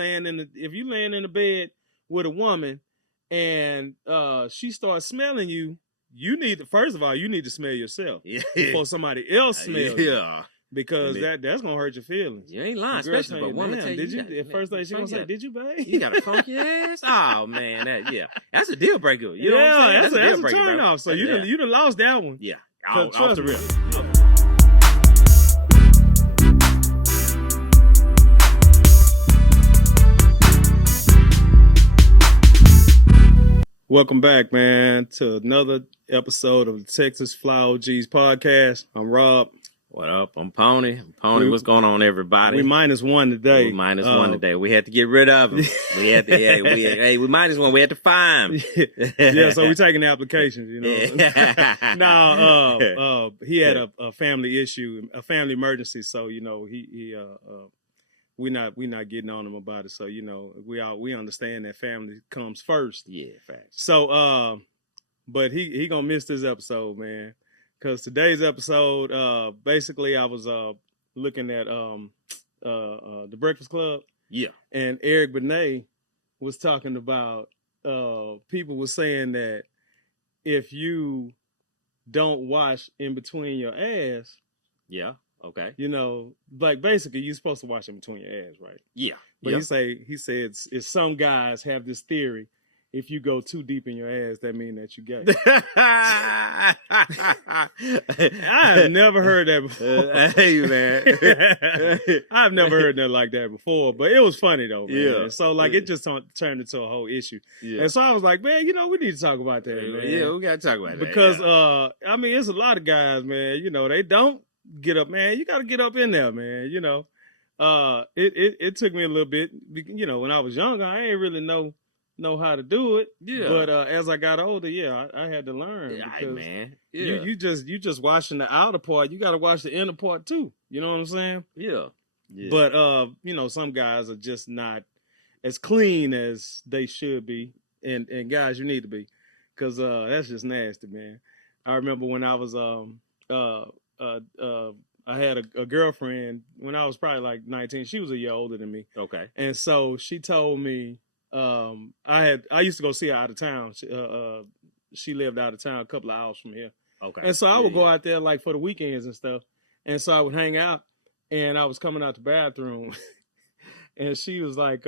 laying in the bed with a woman and she starts smelling you, you need to smell yourself before somebody else smells you. Because that's gonna hurt your feelings. You ain't lying, especially if a woman tell you. The first thing she gonna say, did you, babe? You got a funky ass? Oh man, that's a deal breaker. You know what I'm saying? That's a turn off. So you done lost that one. Yeah, off the rip. Welcome back, man, to another episode of the Texas Fly OGs podcast. I'm Rob. What up? I'm Pony. What's going on, everybody? We -1 today. We -1 today. We had to get rid of him. We had to. we -1. We had to fire him. Yeah. So we're taking the applications. You know. Now, he had a family issue, a family emergency. So we're not getting on him about it. So we understand that family comes first. Yeah, facts. So but he gonna miss this episode, man. Because today's episode, basically, I was looking at the Breakfast Club. Yeah. And Eric Benet was talking about people were saying that if you don't wash in between your ass. Yeah. Okay. Like basically you're supposed to wash in between your ass, right? Yeah. But he said some guys have this theory. If you go too deep in your ass, that means that you gay. I have never heard that before. Hey, man. I've never heard that like that before, but it was funny, though, man. Yeah. So, it just turned into a whole issue. Yeah. And so I was like, man, we need to talk about that, man. Yeah, we got to talk about that. Because, it's a lot of guys, man, they don't get up, man. You got to get up in there, man, It took me a little bit, when I was younger, I ain't really know how to do it. Yeah. But as I got older, I had to learn. Yeah, because man. Yeah. You just washing the outer part. You got to wash the inner part too. You know what I'm saying? Yeah. Yeah. But some guys are just not as clean as they should be, and guys, you need to be, because that's just nasty, man. I remember when I was I had a girlfriend when I was probably like 19. She was a year older than me. Okay. And so she told me. I used to go see her out of town. She lived out of town a couple of hours from here. Okay. And so I would go out there like for the weekends and stuff. And so I would hang out, and I was coming out the bathroom, and she was like,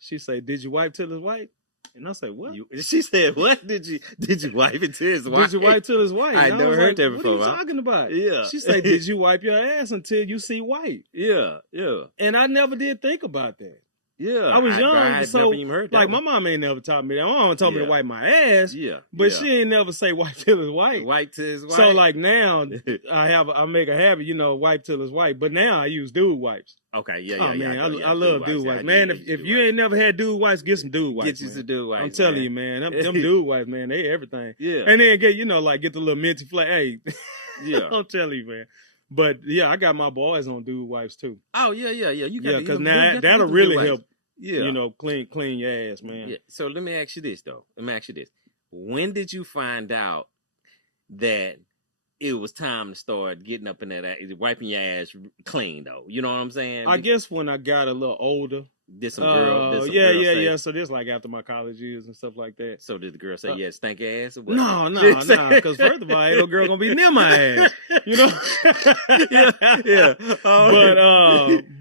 she said, "Did you wipe till it's white?" And I said, "What?" She said, "What? Did you wipe it till it's white? Did you wipe till it's white?" I never heard that before. What are you talking about? Yeah. She said, "Did you wipe your ass until you see white?" Yeah. Yeah. And I never did think about that. Yeah, I was young, I so never even heard that like one. my mom ain't never taught me that. My mom told me to wipe my ass, but yeah. she ain't never say wipe till it's white. White till it's white. So like now, I make a habit, wipe till it's white. But now I use dude wipes. Okay, yeah, man, I love dude wipes, man. If you ain't never had dude wipes, get some dude wipes. Get you some dude wipes. I'm telling you, man, them dude wipes, man, they everything. Yeah, and then get get the little minty flavor. Hey, yeah, I'm telling you, man. But I got my boys on dude wipes too. Oh yeah. You got because now that'll really help. Yeah. Clean your ass, man. Yeah. So let me ask you this, though. When did you find out that it was time to start getting up in that, wiping your ass clean, though? You know what I'm saying? I guess when I got a little older. Did some girl say, So this like after my college years and stuff like that. So did the girl say, yeah, stank your ass or what? No. Because first of all, ain't no girl gonna be near my ass. Yeah.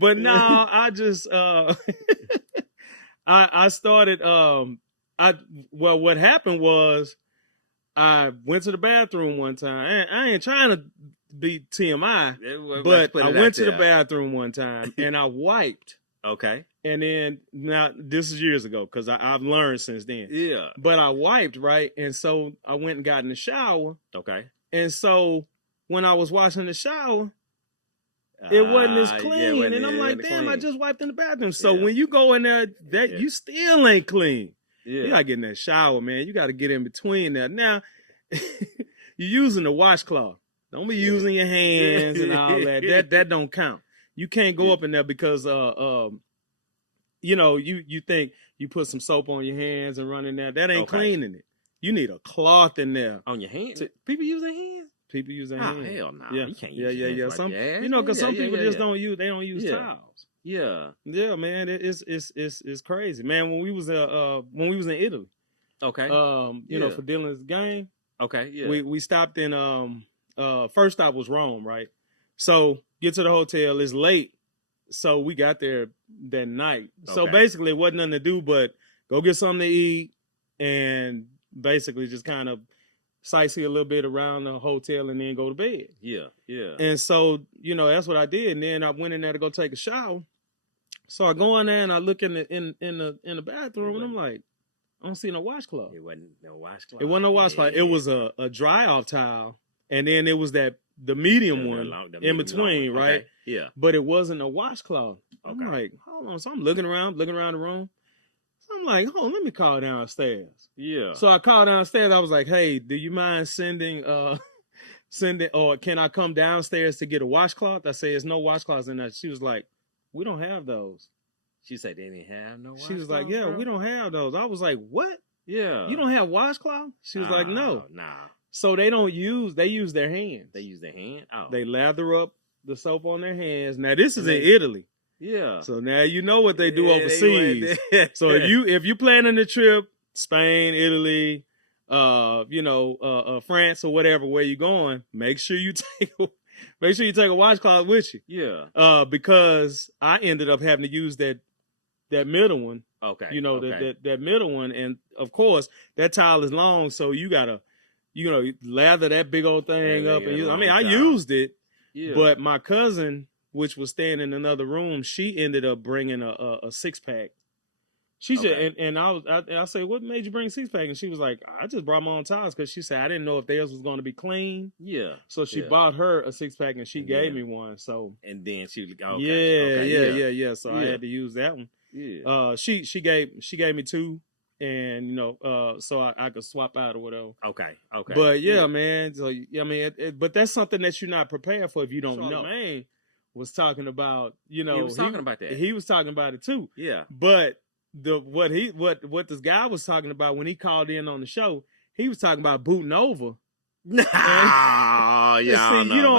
But no, I just I started what happened was I went to the bathroom one time. I ain't trying to be TMI, but I went to the bathroom one time and I wiped. Okay. And then now this is years ago because I've learned since then. Yeah. But I wiped, right? And so I went and got in the shower. Okay. And so when I was washing the shower, it wasn't as clean. And I'm like, damn, I just wiped in the bathroom. So when you go in there, you still ain't clean. Yeah. You gotta get in that shower, man. You gotta get in between there. Now, you're using the washcloth. Don't be using your hands and all that. That don't count. You can't go up in there because you think you put some soap on your hands and run in there. That ain't cleaning it. You need a cloth in there. On your hands? People use their hands? People use their hands. Oh, hell no. Yeah. You can't use your hands. Because some people just don't use towels. Yeah. Yeah, man. It's crazy, man. When we was in Italy, Okay. you know, for Dylan's game. Okay. Yeah. We stopped in first stop was Rome, right? So get to the hotel. It's late, so we got there that night. Okay. So basically, it wasn't nothing to do but go get something to eat and basically just kind of sightsee a little bit around the hotel and then go to bed. Yeah, yeah. And so, you know, that's what I did. And then I went in there to go take a shower. So I go in there and I look in the bathroom and I'm like, I don't see no washcloth. It wasn't no washcloth. It wasn't no washcloth. It was a dry off tile, and then it was the medium one in between, right? Okay. Yeah. But it wasn't a washcloth. Okay. I'm like, hold on. So I'm looking around the room. I'm like, oh, let me call downstairs. Yeah. So I called downstairs. I was like, hey, do you mind sending, or can I come downstairs to get a washcloth? I said, there's no washcloths in there. She was like, we don't have those. She said they didn't have no washcloth. She was like, yeah, bro, we don't have those. I was like, what? Yeah. You don't have washcloth? She was like, no. Nah. So they use their hands. They use their hand? Oh. They lather up the soap on their hands. Now this is in Italy. Yeah. So now you know what they do overseas. So if you planning a trip, Spain, Italy, France or whatever, where you going, make sure you take a washcloth with you. Yeah. Because I ended up having to use that middle one. Okay. You know, that middle one, and of course that towel is long, so you gotta, lather that big old thing up. And I used it, but my cousin, which was staying in another room, she ended up bringing a 6-pack. She said, and I said, what made you bring a 6-pack? And she was like, I just brought my own towels because she said I didn't know if theirs was going to be clean. Yeah. So she bought her a 6-pack and she gave me one. So and then she yeah. So I had to use that one. Yeah. She gave me 2, and so I could swap out or whatever. Okay. But man. So I mean, but that's something that you're not prepared for if you don't know. Man was talking about, he was talking about that. He was talking about it too. Yeah. But what this guy was talking about when he called in on the show, he was talking about booting over. You don't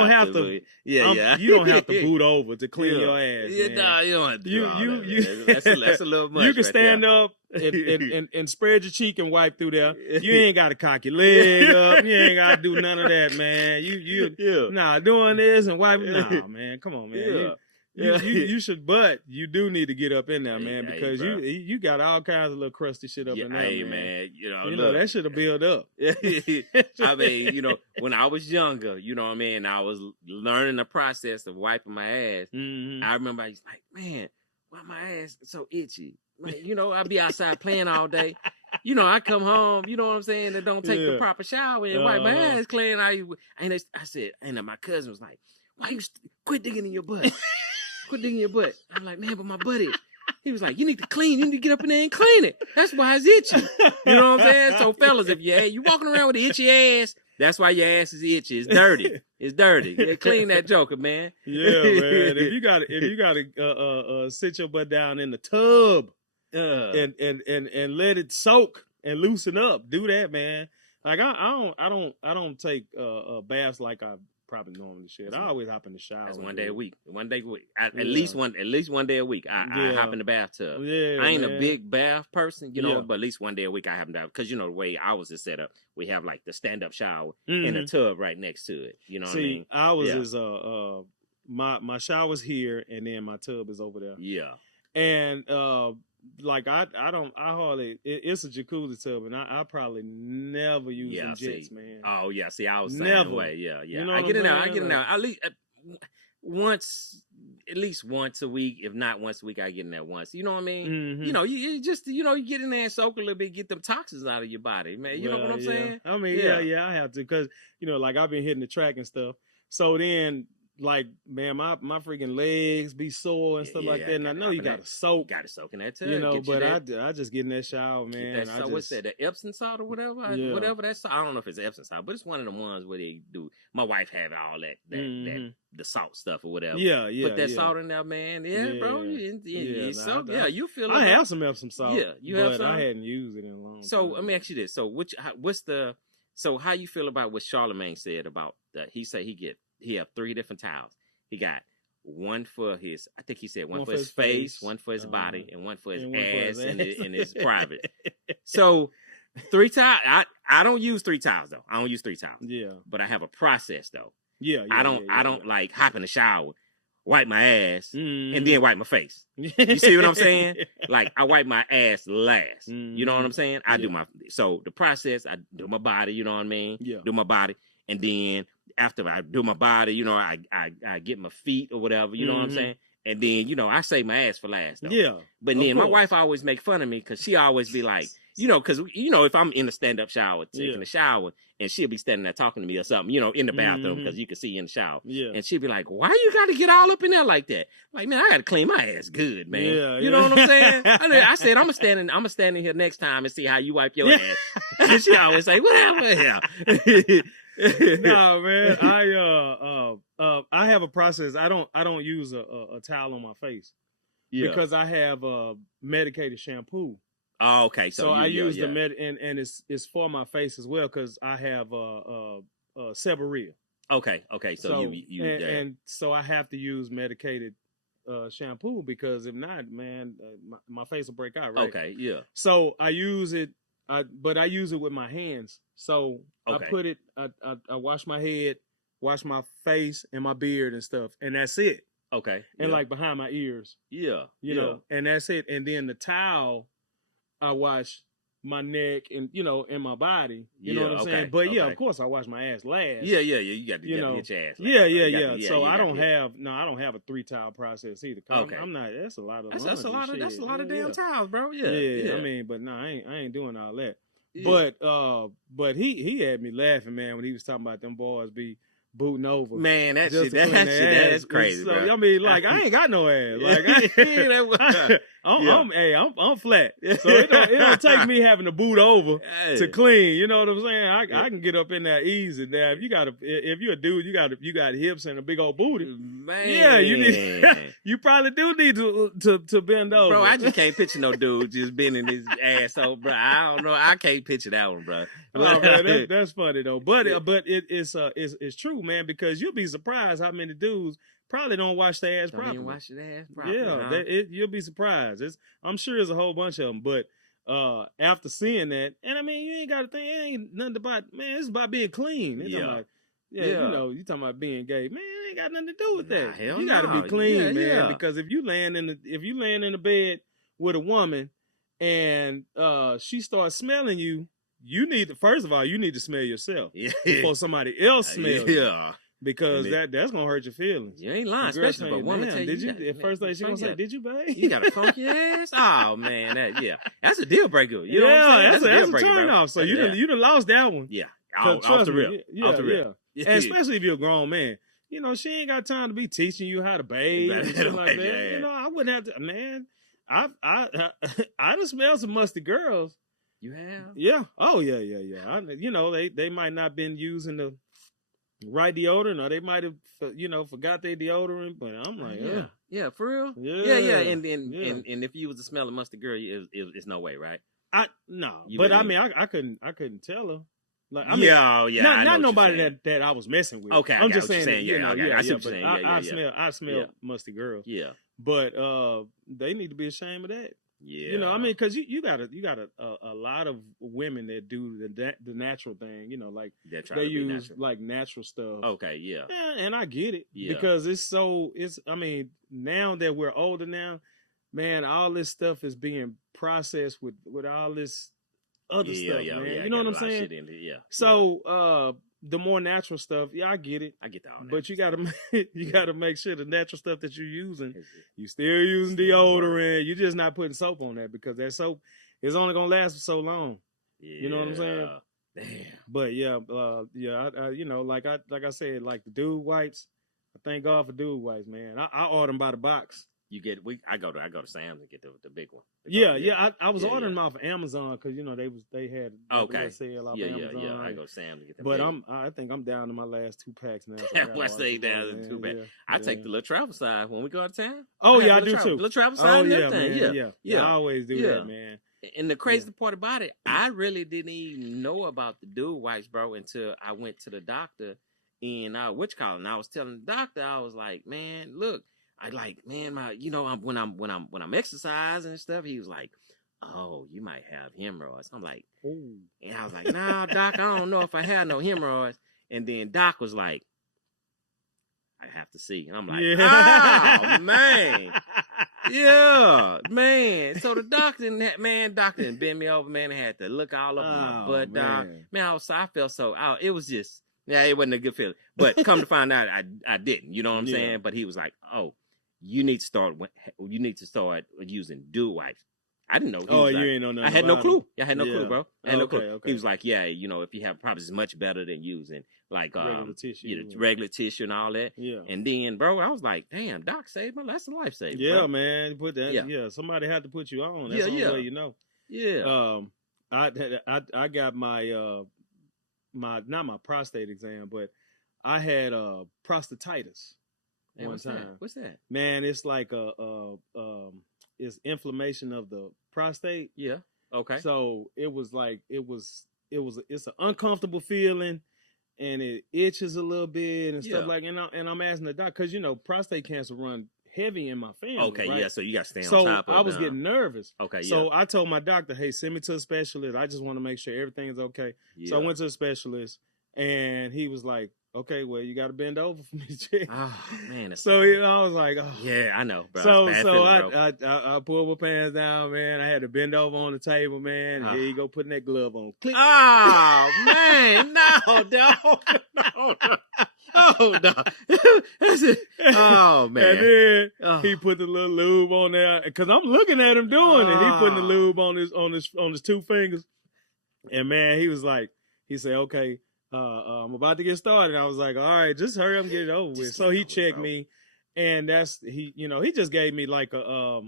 have to. You don't have to boot over to clean your ass. Yeah, man. You don't have to. You that's a little much. You can stand up and spread your cheek and wipe through there. You ain't got to cock your leg up. You ain't got to do none of that, man. Doing this and wiping. Nah, man, come on, man. You should, but you do need to get up in there, man, because you got all kinds of little crusty shit up in there, man. That should have built up. I mean, when I was younger, I was learning the process of wiping my ass. Mm-hmm. I remember I was like, man, why my ass is so itchy? Like, I'd be outside playing all day. I come home, you know what I'm saying, and don't take the proper shower and wipe my ass clean. I said, and my cousin was like, why you quit digging in your butt? Quit digging your butt. I'm like, man, but my butt is. He was like, you need to get up in there and clean it. That's why it's itchy. You know what I'm saying? So fellas, if you walking around with an itchy ass, that's why your ass is itchy. It's dirty. It's dirty. Yeah, clean that joker, man. Yeah, man. If you gotta sit your butt down in the tub and let it soak and loosen up, do that, man. Like I don't take baths like I probably normally shit. I always hop in the shower. That's one day a week. At least one day a week. I hop in the bathtub. Yeah, I ain't a big bath person, but at least one day a week I hop in the bathtub. Because the way ours is set up, we have like the stand up shower and a tub right next to it. You know what I mean? Ours is my shower's here and then my tub is over there. Yeah. And it's a jacuzzi tub, and I probably never use them jets, man. Oh yeah, see, I was the never. same way. Yeah. You know I get in there. At least once a week, if not once a week, I get in there once. You know what I mean? Mm-hmm. You get in there and soak a little bit, get them toxins out of your body, man. You know what I'm saying? I mean, I have to, because like I've been hitting the track and stuff. So then, like, man, my freaking legs be sore and stuff like that. And I know you got to soak. Got to soak in that tub. But I just get in that shower, man. What's that? The Epsom salt or whatever? Whatever that's. I don't know if it's Epsom salt, but it's one of the ones where they do. My wife have all that the salt stuff or whatever. Yeah. Put that salt in there, man. Yeah, bro. You feel it. I have some Epsom salt. Yeah, you have some? But I hadn't used it in a long time. So let me ask you this. So how you feel about what Charlamagne said about that? He said he have 3 different towels. He got one for his, I think he said one for his face, one for his body, and one for his ass and his private. So 3 towels. I don't use 3 towels though. I don't use 3 towels. Yeah. But I have a process though. Yeah. I don't like hop in the shower, wipe my ass, and then wipe my face. You see what I'm saying? Like I wipe my ass last. You know what I'm saying? I do so the process, I do my body, you know what I mean? Yeah. Do my body. And then after I do my body, you know, I get my feet or whatever, you know what I'm saying? And then, you know, I save my ass for last though. Yeah. But then my wife always make fun of me because she always be like, you know, because, you know, if I'm in a stand-up shower, taking a shower, and she'll be standing there talking to me or something, you know, in the bathroom, because you can see in the shower. Yeah. And she'll be like, why you got to get all up in there like that? Like, man, I got to clean my ass good, man. Yeah, you know what I'm saying? I said, I'm going to stand in here next time and see how you wipe your ass. And she always say, whatever. No, man, I have a process. I don't use a towel on my face because I have medicated shampoo. Oh, okay. So I use the and it's for my face as well because I have seborrhea. Okay. So you and so I have to use medicated shampoo because if not, man, my face will break out. Right. Okay. Yeah. So I use it. But I use it with my hands. So I put it, I wash my head, wash my face and my beard and stuff. And that's it. Okay. And like behind my ears. Yeah. You know, and that's it. And then the towel, I wash my neck and, you know, and my body. You know what I'm saying? But of course I wash my ass last. Yeah. You got to get your ass. Yeah. So I don't have a 3 towel process either. Okay. I'm not, that's a lot of That's a lot of damn towels, bro. Yeah. I mean, but no, I ain't doing all that. Yeah. But he had me laughing, man, when he was talking about them boys be booting over. Man, that is crazy. So, bro. I mean, like I ain't got no ass. Like I'm flat. So it don't take me having to boot over to clean. You know what I'm saying? I can get up in there easy. Now if you're a dude, you got hips and a big old booty. Man, yeah, you probably do need to bend over. Bro, I just can't picture no dude just bending his ass over, bro. I don't know. I can't picture that one, bro. Oh, man, that's funny though. But it's true, man, because you'll be surprised how many dudes probably don't wash their ass properly. Wash their ass properly. Yeah, you'll be surprised. I'm sure there's a whole bunch of them, but after seeing that, and I mean, you ain't got to think, it ain't nothing about, man, it's about being clean. You know, you talking about being gay, man, it ain't got nothing to do with that. You got to be clean, man, because if you laying in the bed with a woman and she starts smelling you, first of all, you need to smell yourself before somebody else smells you. Because that's gonna hurt your feelings. You ain't lying, especially if a woman tell you. The first thing she gonna say, "Did you, babe? You got a funky ass." Oh man, that's a deal breaker. You know what I'm saying? That's a turn off. So you done lost that one. Yeah, off the rip. Yeah. And especially if you're a grown man. You know, she ain't got time to be teaching you how to bathe and shit like that. Yeah. You know, I wouldn't have to. Man, I done smelled some musty girls. You have? Yeah. Oh yeah. You know, they might not been using the right deodorant, or they might have, forgot their deodorant. But I'm like, yeah, for real, yeah. And if you was to smell a musty girl, it's no way, right? I mean, I couldn't tell her. Like, I mean, not nobody that I was messing with. Okay, I'm just saying, I smell musty girls. Yeah, but they need to be ashamed of that. Yeah, you know, I mean, because you got a lot of women that do the natural thing, you know, like they use like natural stuff. Okay, yeah, and I get it because I mean, now that we're older now, man, all this stuff is being processed with all this other stuff, man. You know what I'm saying? So, the more natural stuff, I get it. I get that. But you gotta make sure the natural stuff that you're using, you still using deodorant. You're just not putting soap on that because that soap is only gonna last for so long. Yeah. You know what I'm saying? Damn. But I you know, like I said, like the dude wipes. I thank God for dude wipes, man. I order them by the box. You get I go to Sam's and get the big one. I was ordering them off of Amazon because they had a sale off Amazon. Yeah. I go to Sam's and get them. But I think I'm down to my last 2 packs now. So What's they down to 2 packs? I take the little travel size when we go out of town. Oh yeah, I do too. Little travel size and everything. Yeah. I always do that, man. And the crazy part about it, I really didn't even know about the dude wipes, bro, until I went to the doctor. And I was telling the doctor, I was like, man, look, when I'm exercising and stuff, he was like, oh, you might have hemorrhoids. I'm like, ooh. And I was like, nah, doc, I don't know if I have no hemorrhoids. And then doc was like, I have to see. And I'm like, oh, man. Yeah, man. So the doctor didn't bend me over, man. I had to look all over my butt, dog. Man, I felt so out. It was just, it wasn't a good feeling. But come to find out, I didn't. You know what I'm saying? But he was like, oh, you need to start using dual wipes. I didn't know. You ain't know nothing. I had no clue. I had no clue, bro. I had no clue. Okay. He was like, yeah, if you have problems, it's much better than using like regular tissue and all that. Yeah. And then, bro, I was like, damn, doc saved my life. That's a lifesaver. Yeah, bro. Man. Put that. Yeah. Somebody had to put you on. That's the only way you know. Yeah. I got my not my prostate exam, but I had prostatitis one time. What's that? Man, it's like it's inflammation of the prostate. Yeah. Okay. So it's an uncomfortable feeling, and it itches a little bit and stuff like. And I'm asking the doctor because prostate cancer run heavy in my family. Okay. Right? Yeah. So you got to stay on top of it. So I was getting nervous. Okay. Yeah. So I told my doctor, hey, send me to a specialist. I just want to make sure everything is okay. Yeah. So I went to a specialist, and he was like, okay, well, you got to bend over for me to check. Oh, man. So I was like, oh. Yeah, I know, bro. So feeling, I pulled my pants down, man. I had to bend over on the table, man. And here you go, putting that glove on. Click. Oh, man. No, dog. No. Oh, no. Oh, man. And then he put the little lube on there. Because I'm looking at him doing it. He putting the lube on his two fingers. And, man, he said, okay. I'm about to get started. I was like, all right, just hurry up and get it over with. So he checked me, and he just gave me like a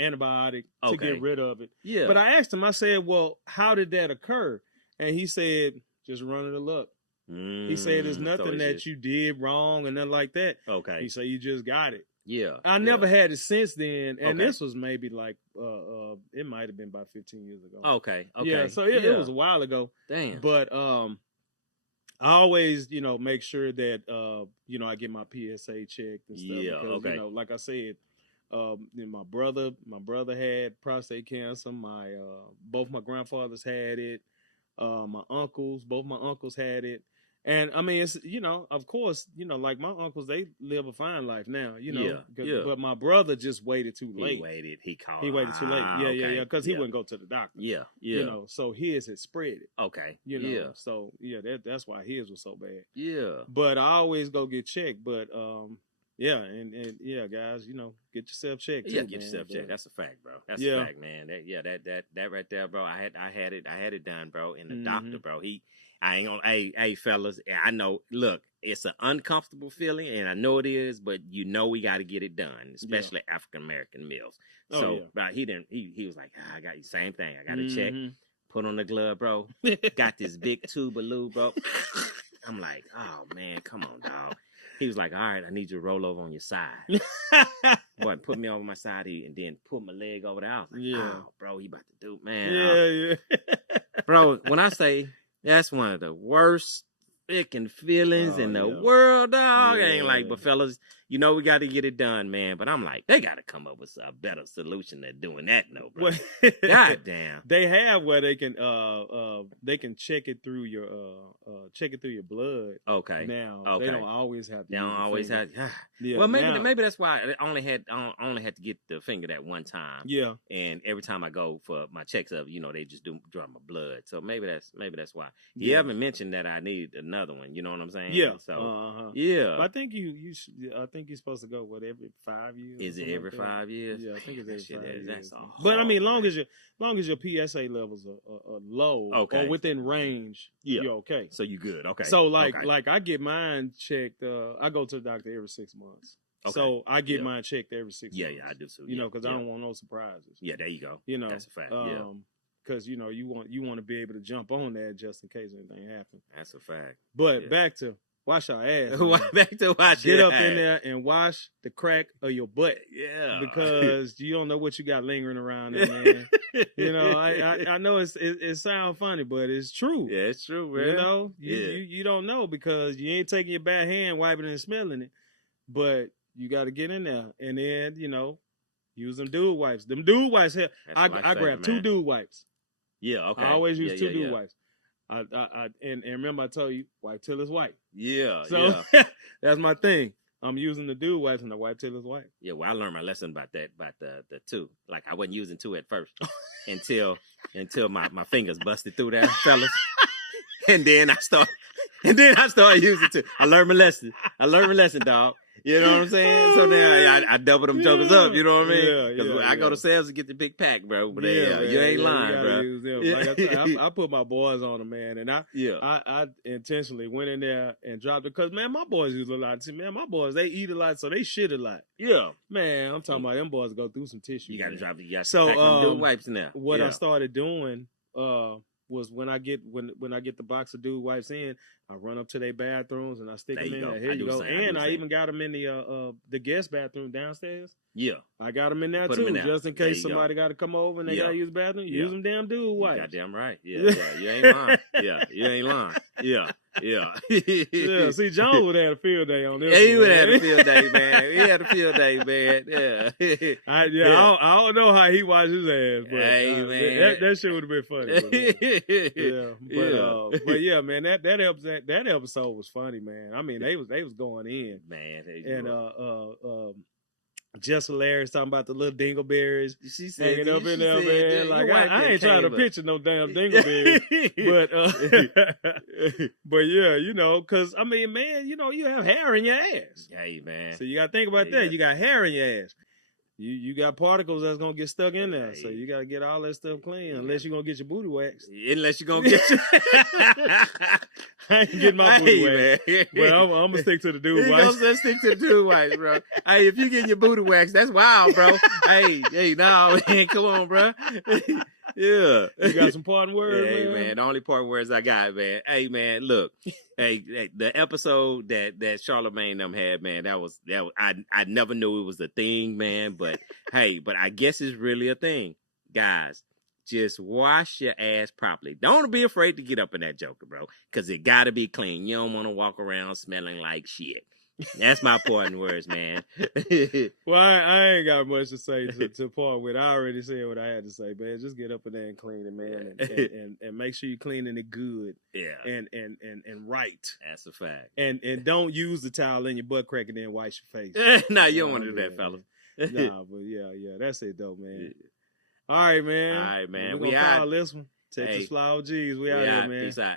antibiotic to get rid of it. Yeah. But I asked him, I said, well, how did that occur? And he said, just running the luck. He said, there's nothing that you did wrong and nothing like that. Okay. He said, you just got it. Yeah. I never had it since then, and this was maybe like it might have been about 15 years ago. Okay. Yeah. So it was a while ago. Damn. But I always, make sure that, I get my PSA checked and stuff. Yeah, because, like I said, my brother had prostate cancer. Both my grandfathers had it. Both my uncles had it. And I mean, it's, of course, like my uncles, they live a fine life now, but my brother just waited too late. He waited too late. Yeah. Because he wouldn't go to the doctor. Yeah. So his had spread it. Okay. So that's why his was so bad. Yeah. But I always go get checked. But and guys, get yourself checked. Yeah, get yourself checked. That's a fact, bro. That's a fact, man. That right there, bro. I had it done, bro. And the doctor, bro, I ain't gonna, hey, fellas, I know, look, it's an uncomfortable feeling, and I know it is, but we got to get it done, especially African-American males. Bro, he was like, I got you, same thing. I got to check, put on the glove, bro. Got this big tube of lube, bro. I'm like, oh, man, come on, dog. He was like, all right, I need you to roll over on your side. Boy, put me over my side and then put my leg over there. I was like, oh, bro, he about to do, man. Yeah. Bro, when I say, that's one of the worst freaking feelings in the world, dog. Ain't like, but fellas, we got to get it done, man. But I'm like, they got to come up with a better solution than doing that, no, bro. God damn. They have where they can check it through your blood. Okay. Now they don't always have. They don't always have. Yeah. Well, maybe that's why I only had to get the finger that one time. Yeah. And every time I go for my checks up, they just draw my blood. So maybe that's why. You haven't mentioned that I need another one. You know what I'm saying? Yeah. So yeah. But I think I think you're supposed to go every 5 years. Is it every 5 years? Yeah, I think it's every 5 years. That's all. But I mean, long as your PSA levels are low or within range, you're okay. So you good? Okay. So like I get mine checked. I go to the doctor every 6 months. Okay. So I get mine checked every 6 months. Yeah, I do too. Because I don't want no surprises. Yeah, there you go. That's a fact. Because you want to be able to jump on that just in case anything happens. That's a fact. But back to wash your ass. Back to wash Get your up ass. in there and wash the crack of your butt. Yeah. Because you don't know what you got lingering around there, man. You know, I know it sounds funny, but it's true. Yeah, it's true, man. You know, you don't know because you ain't taking your bad hand, wiping it and smelling it. But you got to get in there and then, you know, use them dude wipes. Them dude wipes here. I grab 2 dude wipes. Yeah, okay. I always use 2 dude wipes. And remember I told you, wipe till it's white. Yeah. So that's my thing. I'm using the dude wipes and I wipe till it's white. Yeah, well, I learned my lesson about that, about the 2. Like I wasn't using 2 at first until my fingers busted through there, fellas. And then I started using 2. I learned my lesson, dog. You know what I'm saying? So now I double them jokers up. You know what I mean? Because I go to sales and get the big pack, bro. But you ain't lying, bro. Use them. Like I put my boys on them, man, and I intentionally went in there and dropped it because man, my boys use a lot. See, man, my boys they eat a lot, so they shit a lot. Yeah, man, I'm talking about them boys go through some tissue. You got to drop it. You got so dude wipes now. What I started doing was when I get the box of dude wipes in, I run up to their bathrooms and I stick them in there. Here you go. And I even got them in the guest bathroom downstairs. Yeah, I got them in there too, just in case somebody got to come over and they got to use the bathroom. Use them damn dude wipes. Goddamn right. Yeah, you ain't lying. You ain't lying. Yeah. See, Jones would have a field day on this. Yeah, he would have a field day, man. He had a field day, man. Yeah. I don't know how he washed his ass, but man. That shit would have been funny. But yeah, man, that episode was funny, man. I mean, they was going in, man. And just hilarious talking about the little dingleberries. She said, hanging up in there, man. Like I ain't trying to picture no damn dingleberries, but yeah, you know, because I mean, man, you know, you have hair in your ass. Hey, man. So you got to think about that. You got hair in your ass. You got particles that's gonna get stuck in there, so you gotta get all that stuff clean. Unless you're gonna get your booty waxed. Unless you're gonna get your... I ain't getting my booty waxed, man. But I'm gonna stick to the dude wipes. Let's stick to the dude wipes, bro. Hey, if you getting your booty waxed, that's wild, bro. hey, no, man, come on, bro. Yeah. You got some parting words, hey, man. The only parting words I got, man. Hey, man, look. Hey, the episode that Charlamagne and them had, man, that was I never knew it was a thing, man. But hey, I guess it's really a thing. Guys, just wash your ass properly. Don't be afraid to get up in that joker, bro. Because it gotta be clean. You don't want to walk around smelling like shit. That's my parting words, man. Well, I ain't got much to say to part with. I already said what I had to say, man. Just get up in there and clean it, man, and make sure you're cleaning it good. Yeah. And right. That's a fact. And don't use the towel in your butt crack and then wash your face. Nah, you don't want to do that, fella. Nah, but yeah, that's it though, man. All right, man. All right, man. We out this one. Texas Fly OGs. We out here, man. Peace out.